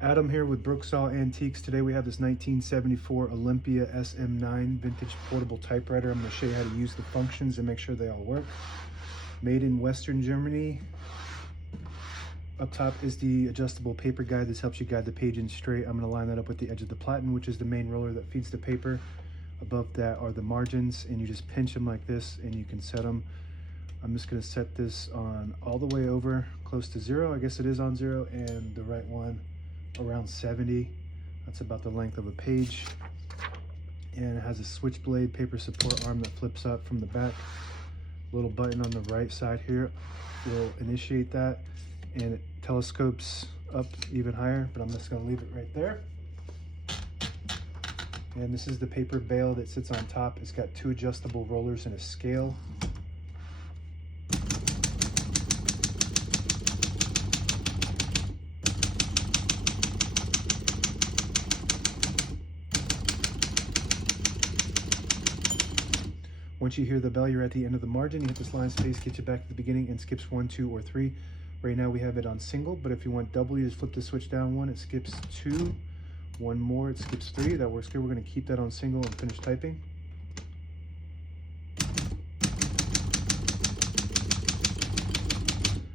Adam here with Brooksaw Antiques. Today we have this 1974 Olympia SM-9 vintage portable typewriter. I'm going to show you how to use the functions and make sure they all work. Made in Western Germany. Up top is the adjustable paper guide. This helps you guide the page in straight. I'm going to line that up with the edge of the platen, which is the main roller that feeds the paper. Above that are the margins, and you just pinch them like this and you can set them. I'm just going to set this on all the way over close to 0. I guess it is on 0, and the right one around 70. That's about the length of a page. And it has a switchblade paper support arm that flips up from the back. Little button on the right side here will initiate that, and it telescopes up even higher, but I'm just going to leave it right there. And this is the paper bale that sits on top. It's got 2 adjustable rollers and a scale. Once you hear the bell, you're at the end of the margin. You hit this line space, gets you back to the beginning, and skips 1, 2, or 3. Right now we have it on single, but if you want double, you just flip the switch down 1, it skips 2. 1 more, it skips 3. That works good. We're going to keep that on single and finish typing.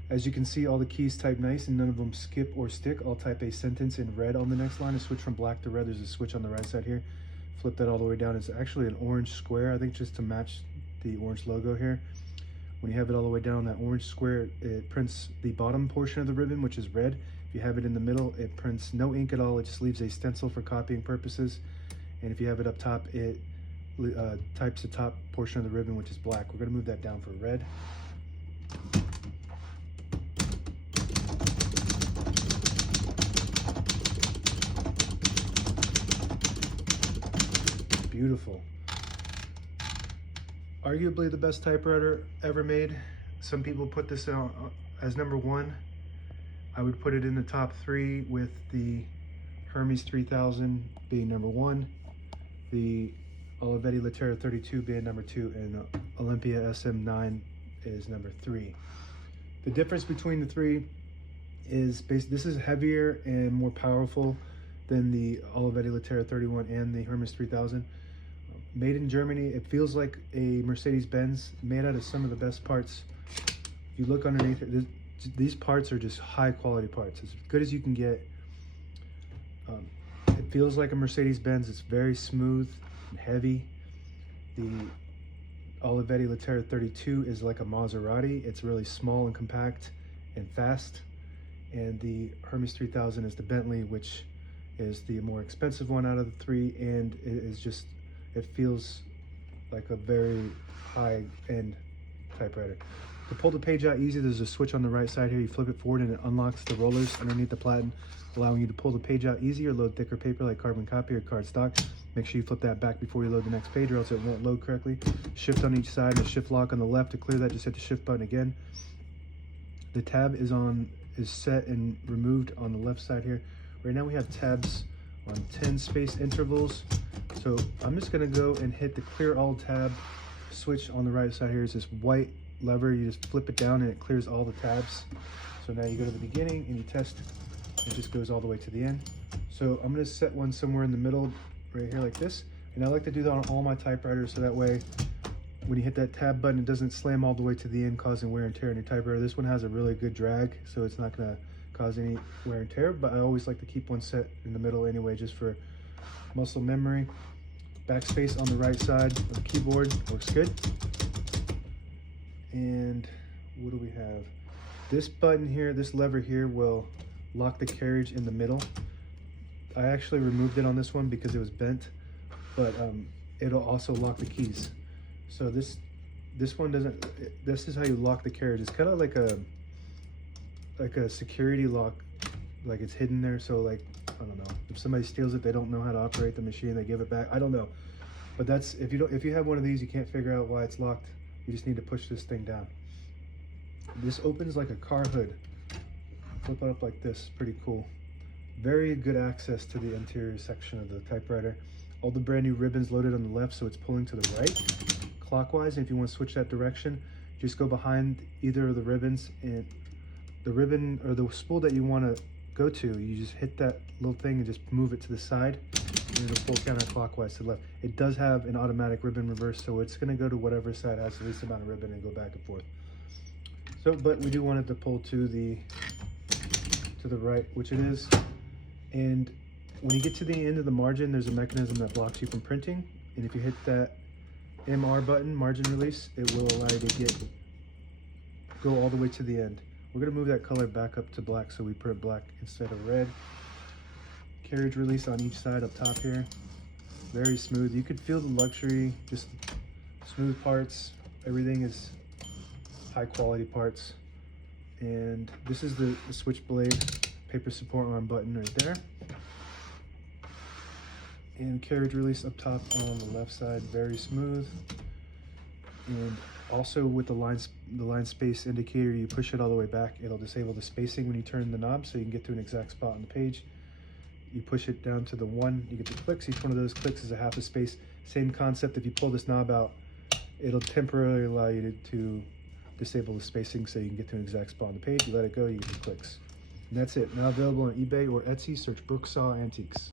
As you can see, all the keys type nice and none of them skip or stick. I'll type a sentence in red on the next line. A switch from black to red. There's a switch on the right side here. Flip that all the way down. It's actually an orange square, I think, just to match the orange logo here. When you have it all the way down, that orange square, it prints the bottom portion of the ribbon, which is red. If you have it in the middle, it prints no ink at all. It just leaves a stencil for copying purposes. And if you have it up top, it types the top portion of the ribbon, which is black. We're going to move that down for red. Beautiful. Arguably the best typewriter ever made. Some people put this out as number 1. I would put it in the top 3 with the Hermes 3000 being number 1, the Olivetti Laterra 32 being number 2, and Olympia SM-9 is number 3. The difference between the 3 is this is heavier and more powerful than the Olivetti Laterra 31 and the Hermes 3000. Made in Germany, it feels like a Mercedes-Benz, made out of some of the best parts. If you look underneath it, these parts are just high quality parts, as good as you can get. It feels like a Mercedes-Benz. It's very smooth and heavy. The Olivetti Laterra 32 is like a Maserati. It's really small and compact and fast. And the Hermes 3000 is the Bentley, which is the more expensive one out of the 3, and it is just, it feels like a very high-end typewriter. To pull the page out easy, there's a switch on the right side here. You flip it forward and it unlocks the rollers underneath the platen, allowing you to pull the page out easy or load thicker paper like carbon copy or cardstock. Make sure you flip that back before you load the next page, or else it won't load correctly. Shift on each side and a shift lock on the left. To clear that, just hit the shift button again. The tab is set and removed on the left side here. Right now we have tabs on 10 space intervals. So I'm just gonna go and hit the clear all tab switch on the right side here. It's this white lever. You just flip it down and it clears all the tabs. So now you go to the beginning and you test. It just goes all the way to the end. So I'm gonna set one somewhere in the middle right here like this. And I like to do that on all my typewriters, so that way when you hit that tab button, it doesn't slam all the way to the end, causing wear and tear in your typewriter. This one has a really good drag, so it's not gonna cause any wear and tear, but I always like to keep one set in the middle anyway, just for muscle memory. Backspace on the right side of the keyboard works good. And what do we have? This button here, this lever here, will lock the carriage in the middle. I actually removed it on this one because it was bent, but it'll also lock the keys. So this one doesn't, this is how you lock the carriage. It's kind of like a security lock, like it's hidden there. So like, I don't know, if somebody steals it, they don't know how to operate the machine, they give it back. I don't know, but that's, if you have one of these, you can't figure out why it's locked, you just need to push this thing down. This opens like a car hood. Flip it up like this, pretty cool. Very good access to the interior section of the typewriter. All the brand new ribbons loaded on the left, so it's pulling to the right clockwise. And if you want to switch that direction, just go behind either of the ribbons, and the ribbon or the spool that you want to go to, you just hit that little thing and just move it to the side, and it'll pull counterclockwise to the left. It does have an automatic ribbon reverse, so it's going to go to whatever side has the least amount of ribbon and go back and forth. So, but we do want it to pull to the right, which it is. And when you get to the end of the margin, there's a mechanism that blocks you from printing. And if you hit that MR button, margin release, it will allow you to go all the way to the end. We're going to move that color back up to black, so we print black instead of red. Carriage release on each side up top here. Very smooth. You could feel the luxury, just smooth parts. Everything is high quality parts. And this is the switchblade paper support arm button right there. And carriage release up top on the left side, very smooth. And also with the line space indicator, you push it all the way back, it'll disable the spacing when you turn the knob, so you can get to an exact spot on the page. You push it down to the 1, you get the clicks. Each one of those clicks is a half a space. Same concept, if you pull this knob out, it'll temporarily allow you to disable the spacing so you can get to an exact spot on the page. You let it go, you get the clicks. And that's it. Now available on eBay or Etsy, search Brooksaw Antiques.